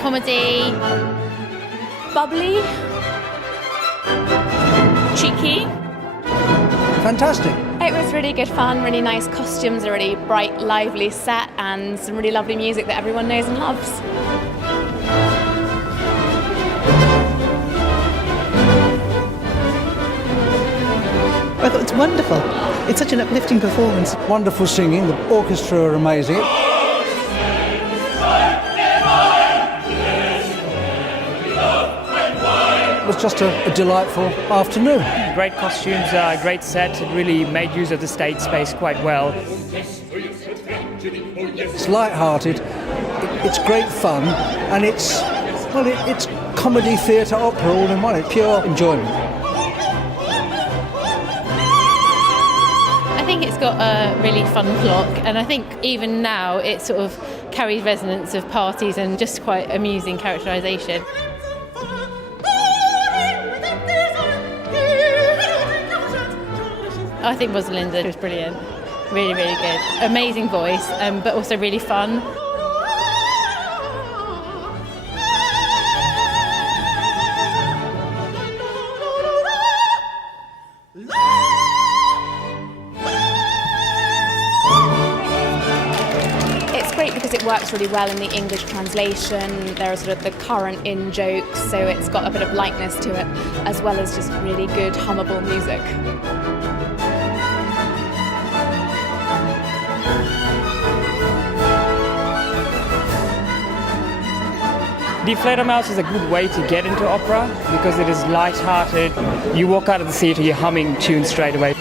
comedy, bubbly, cheeky. Fantastic. It was really good fun, really nice costumes, a really bright, lively set, and some really lovely music that everyone knows and loves. I thought it's wonderful. It's such an uplifting performance. Wonderful singing. The orchestra are amazing. It was just a delightful afternoon. Great costumes, great set. It really made use of the stage space quite well. It's light-hearted, it's great fun, and it's comedy, theatre, opera all in one. It's pure enjoyment. I think it's got a really fun plot, and I think even now it sort of carries resonance of parties and just quite amusing characterisation. I think Rosalinda was brilliant. Really, really good. Amazing voice, but also really fun. It's great because it works really well in the English translation. There are sort of the current in jokes, so it's got a bit of lightness to it, as well as just really good hummable music. Die Fledermaus is a good way to get into opera because it is light-hearted. You walk out of the theatre, you're humming tunes straight away.